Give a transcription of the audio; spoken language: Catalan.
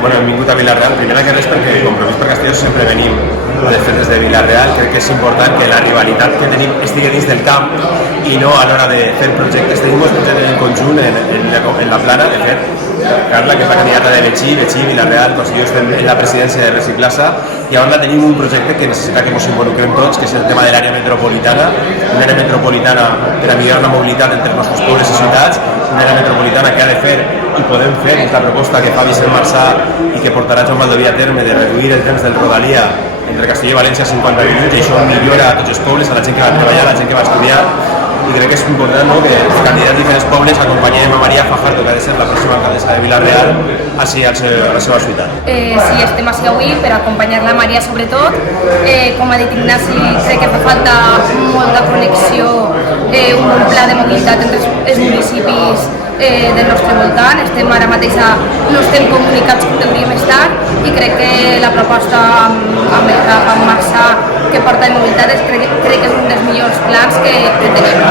Bueno, hem vingut a Vila-real, primera que res perquè Compromís per Castelló sempre venim de fet des de Vila-real. Crec que és important que la rivalitat que tenim estigui dins del camp i no a l'hora de fer projectes. Tenim molts projectes en conjunt en la plana, de fet. Carla, que és la candidata de Betxí, Vila-real, doncs jo estem en la presidència de Reciclassa i a banda tenim un projecte que necessita que ens involucrem tots, que és el tema de l'àrea metropolitana, una àrea metropolitana per a millorar la mobilitat entre els nostres pobles i ciutats, una àrea metropolitana que ha de fer i podem fer, és la proposta que fa Vicent Marçà i que portarà Joan Baldoví a terme de reduir el temps del Rodalia entre Castelló i València a 50 minuts, i això millora a tots els pobles, a la gent que va treballar, a la gent que va estudiar, i crec que és important, no?, que els candidats de diferents pobles acompanyem a Maria Fajardo, que ha de ser la pròxima alcaldessa de Vila-real, així a la seva ciutat. Sí, estem així avui per acompanyar la Maria sobretot. Com ha dit Ignasi, crec que fa falta molta connexió, un bon pla de mobilitat entre els municipis del nostre voltant. Ara mateix no estem comunicats com hauríem estar i crec que la proposta amb el cap, amb Marçà, que porta de mobilitat, crec que és un dels millors plans que tenim.